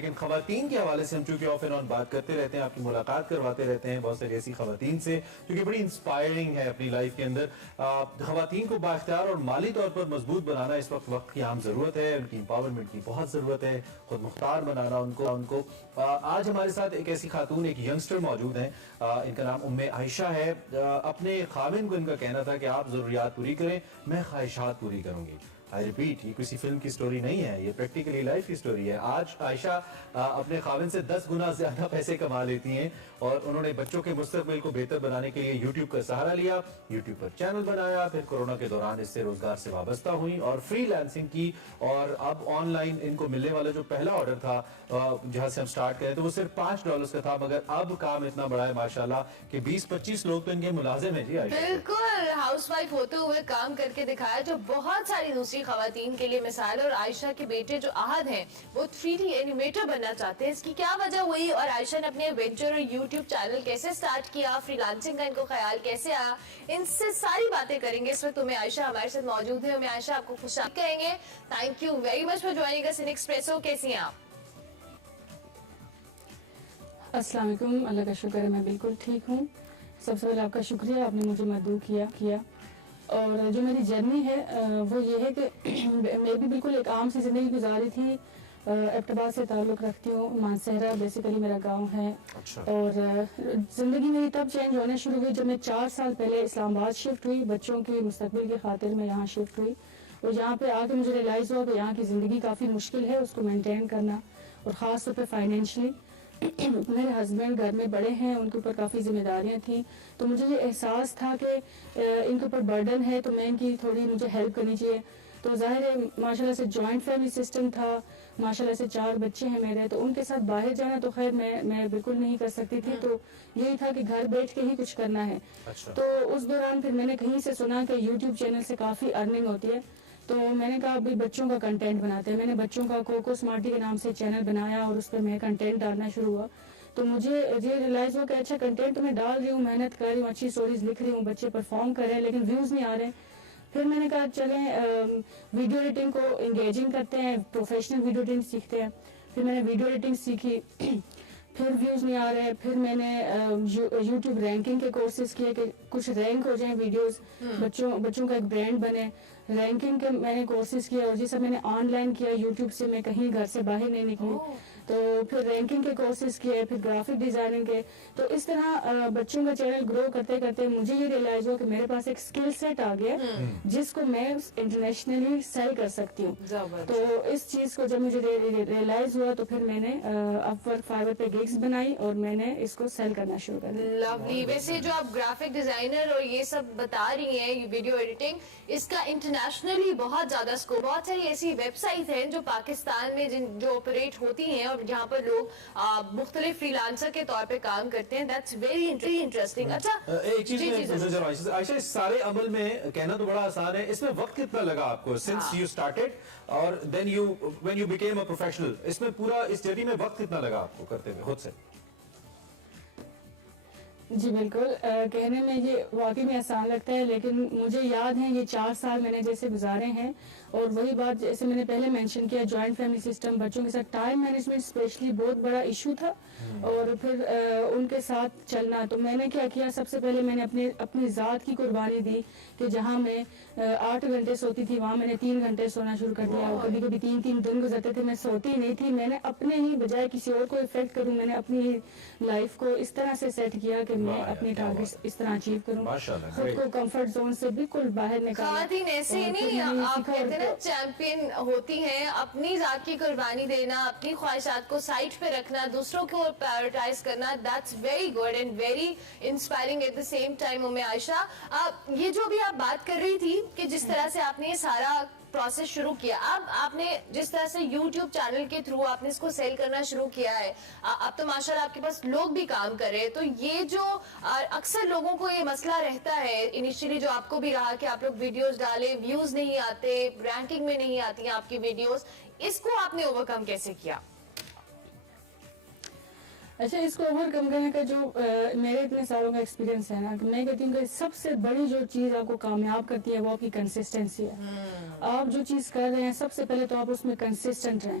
لیکن خواتین کے حوالے سے ہم چونکہ آف اینڈ آن بات کرتے رہتے ہیں, آپ کی ملاقات کرواتے رہتے ہیں بہت ساری ایسی خواتین سے جو کہ بڑی انسپائرنگ ہے اپنی لائف کے اندر. خواتین کو بااختیار اور مالی طور پر مضبوط بنانا اس وقت کی عام ضرورت ہے, ان کی امپاورمنٹ کی بہت ضرورت ہے, خود مختار بنانا ان کو. آج ہمارے ساتھ ایک ایسی خاتون, ایک ینگسٹر موجود ہیں, ان کا نام عائشہ ہے. اپنے خاوند کو ان کا کہنا تھا کہ آپ ضروریات پوری کریں, میں خواہشات پوری کروں گی. آئی ریپیٹ, یہ کسی فلم کی سٹوری نہیں ہے, یہ پریکٹیکلی لائف کی سٹوری ہے. آج عائشہ اپنے خاوند سے 10 گنا زیادہ پیسے کما لیتی ہیں اور انہوں نے بچوں کے مستقبل کو بہتر بنانے کے لیے یوٹیوب کا سہارا لیا, یوٹیوب پر چینل بنایا, پھر کورونا کے دوران اس سے روزگار سے وابستہ ہوئی اور فری لانسنگ کی. اور اب آن لائن ان کو ملنے والا جو پہلا آرڈر تھا جہاں سے ہم سٹارٹ کرے تو وہ صرف $5 کا تھا, مگر اب کام اتنا بڑا ہے ماشاءاللہ کہ 20-25 لوگ تو ان کے ملازم ہیں. جی عائشہ بالکل ہاؤس وائف ہوتے ہوئے کام کر کے دکھایا, جو بہت ساری دوسری خواتین کے لیے مثال. اور عائشہ کے بیٹے جو احد ہیں وہ 3D اینیمیٹر بننا چاہتے ہیں, اس کی کیا وجہ ہوئی اور عائشہ نے اپنے وینچر اور یوٹیوب چینل کیسے سٹارٹ کیا, فری لانسنگ کا ان کو خیال کیسے آیا, ان سے ساری باتیں کریں گے. اس وقت تمہیں عائشہ ہمارے ساتھ موجود ہے. عائشہ آپ کو خوش آمدید کہیں گے. Thank you very much for joining us in Expresso. کیسی ہیں آپ؟ السلام علیکم, اللہ کا شکر ہے میں بالکل ٹھیک ہوں. سب سے پہلے آپ کا شکریہ, آپ نے مجھے مدعو کیا. اور جو میری جرنی ہے وہ یہ ہے کہ میں بھی بالکل ایک عام سی زندگی گزاری تھی. ایبٹباد سے تعلق رکھتی ہوں, مانسہرہ بیسیکلی میرا گاؤں ہے. اور زندگی میری تب چینج ہونے شروع ہوئی جب میں 4 سال پہلے اسلام آباد شفٹ ہوئی. بچوں کی مستقبل کی خاطر میں یہاں شفٹ ہوئی اور یہاں پہ آ کے مجھے ریئلائز ہوا کہ یہاں کی زندگی کافی مشکل ہے اس کو مینٹین کرنا, اور خاص طور پہ فائنینشلی. میرے ہسبینڈ گھر میں بڑے ہیں, ان کے اوپر کافی ذمہ داریاں تھیں, تو مجھے یہ احساس تھا کہ ان کے اوپر برڈن ہے تو میں ان کی تھوڑی مجھے ہیلپ کرنی چاہیے. تو ظاہر ہے ماشاء اللہ سے جوائنٹ فیملی سسٹم تھا, ماشاء اللہ سے 4 بچے ہیں میرے, تو ان کے ساتھ باہر جانا تو خیر میں بالکل نہیں کر سکتی تھی. تو یہی تھا کہ گھر بیٹھ کے ہی کچھ کرنا ہے. تو اس دوران پھر میں نے کہیں سے سنا کہ یوٹیوب چینل سے کافی ارننگ ہوتی ہے, تو میں نے کہا ابھی بچوں کا کنٹینٹ بناتے ہیں. میں نے بچوں کا کوکو سمارٹی کے نام سے چینل بنایا اور اس پہ میں کنٹینٹ ڈالنا شروع ہوا. تو مجھے یہ ریئلائز ہوا کہ اچھا کنٹینٹ تو میں ڈال رہی ہوں, محنت کر رہی ہوں, اچھی سٹوریز لکھ رہی ہوں, بچے پرفارم کر رہے ہیں, لیکن ویوز نہیں آ رہے. پھر میں نے کہا چلیں ویڈیو ایڈیٹنگ کو انگیجنگ کرتے ہیں, پروفیشنل ویڈیو ایڈیٹنگ سیکھتے ہیں. پھر میں نے ویڈیو ایڈیٹنگ سیکھی, پھر ویوز نہیں آ رہے. پھر میں نے یوٹیوب رینکنگ کے کورسز کیے کہ کچھ رینک ہو جائیں ویڈیوز, بچوں کا ایک برانڈ بنے. رینکنگ کے میں نے کورسز کیے اور یہ سب میں نے آن لائن کیا یوٹیوب سے, میں کہیں گھر سے باہر نہیں نکلی. تو پھر رینکنگ کے کورسز کیے, پھر گرافک ڈیزائننگ کے. تو اس طرح بچوں کا چینل گرو کرتے کرتے مجھے یہ ریئلائز ہوا کہ میرے پاس ایک اسکل سیٹ آ گیا جس کو میں انٹرنیشنلی سیل کر سکتی ہوں. تو اس چیز کو جب مجھے ریئلائز ہوا تو پھر میں نے اپ ورک فائور پہ گیگز بنائی اور میں نے اس کو سیل کرنا شروع کر دیا. لولی. ویسے جو آپ گرافک ڈیزائنر اور یہ سب بتا رہی ہیں ویڈیو ایڈیٹنگ, اس کا انٹرنیشنلی بہت زیادہ اسکوپ. بہت ساری ایسی ویب سائٹ ہیں جو پاکستان میں جو آپریٹ ہوتی ہیں اور جہاں پر لوگ مختلف فری لانسر کے طور پہ کام کرتے ہیں. That's very interesting. اچھا ایک چیز عائشہ, اس سارے عمل میں کہنا تو بڑا آسان ہے, اس میں وقت کتنا لگا آپ کو سنس یو اسٹارٹیڈ اور then when you became a professional, اس میں پورا اس جرنی میں وقت کتنا لگا آپ کو کرتے ہوئے خود سے؟ جی بالکل, کہنے میں یہ واقعی میں آسان لگتا ہے, لیکن مجھے یاد ہے یہ 4 سال میں نے جیسے گزارے ہیں. اور وہی بات جیسے میں نے پہلے مینشن کیا, جوائنٹ فیملی سسٹم, بچوں کے ساتھ ٹائم مینجمنٹ اسپیشلی بہت بڑا ایشو تھا. اور پھر ان کے ساتھ چلنا, تو میں نے کیا سب سے پہلے میں نے اپنی ذات کی قربانی دی کہ جہاں میں 8 گھنٹے سوتی تھی وہاں میں نے 3 گھنٹے سونا شروع کر دیا. اور کبھی 3 دن گزرتے تھے میں سوتی نہیں تھی. میں نے اپنے ہی بجائے کسی اور کو افیکٹ کروں, میں نے اپنی لائف کو اس طرح سے سیٹ کیا کہ میں اپنی ٹارگٹ اس طرح اچیو کروں, خود کو کمفرٹ زون سے بالکل باہر نکالوں. خواتین ایسے ہی نہیں, آپ کہتے ہیں نا چیمپئن ہوتی ہیں. اپنی ذات کی قربانی دینا, اپنی خواہشات کو سائڈ پہ رکھنا, دوسروں کو پرائورٹائز کرنا, that's very good and very inspiring at the same time. Ayesha, یہ جو بھی آپ بات کر رہی تھی کہ جس طرح سے آپ نے یہ سارا پروسیس شروع کیا, اب آپ نے جس طرح سے یوٹیوب چینل کے تھرو آپ نے اس کو سیل کرنا شروع کیا ہے, اب تو ماشاءاللہ آپ کے پاس لوگ بھی کام کر رہے ہیں. تو یہ جو اکثر لوگوں کو یہ مسئلہ رہتا ہے انیشیلی, جو آپ کو بھی رہا کہ آپ لوگ ویڈیوز ڈالیں, ویوز نہیں آتے, رینکنگ میں نہیں آتی ہیں آپ کی ویڈیوز, اس کو آپ نے اوورکم کیسے کیا؟ اچھا, اس کو اوور کم کرنے کا جو میرے اتنے سالوں کا ایکسپیرینس ہے نا, میں کہتی ہوں کہ سب سے بڑی جو چیز آپ کو کامیاب کرتی ہے وہ آپ کی کنسسٹنسی ہے. آپ جو چیز کر رہے ہیں سب سے پہلے تو آپ اس میں کنسسٹنٹ رہیں,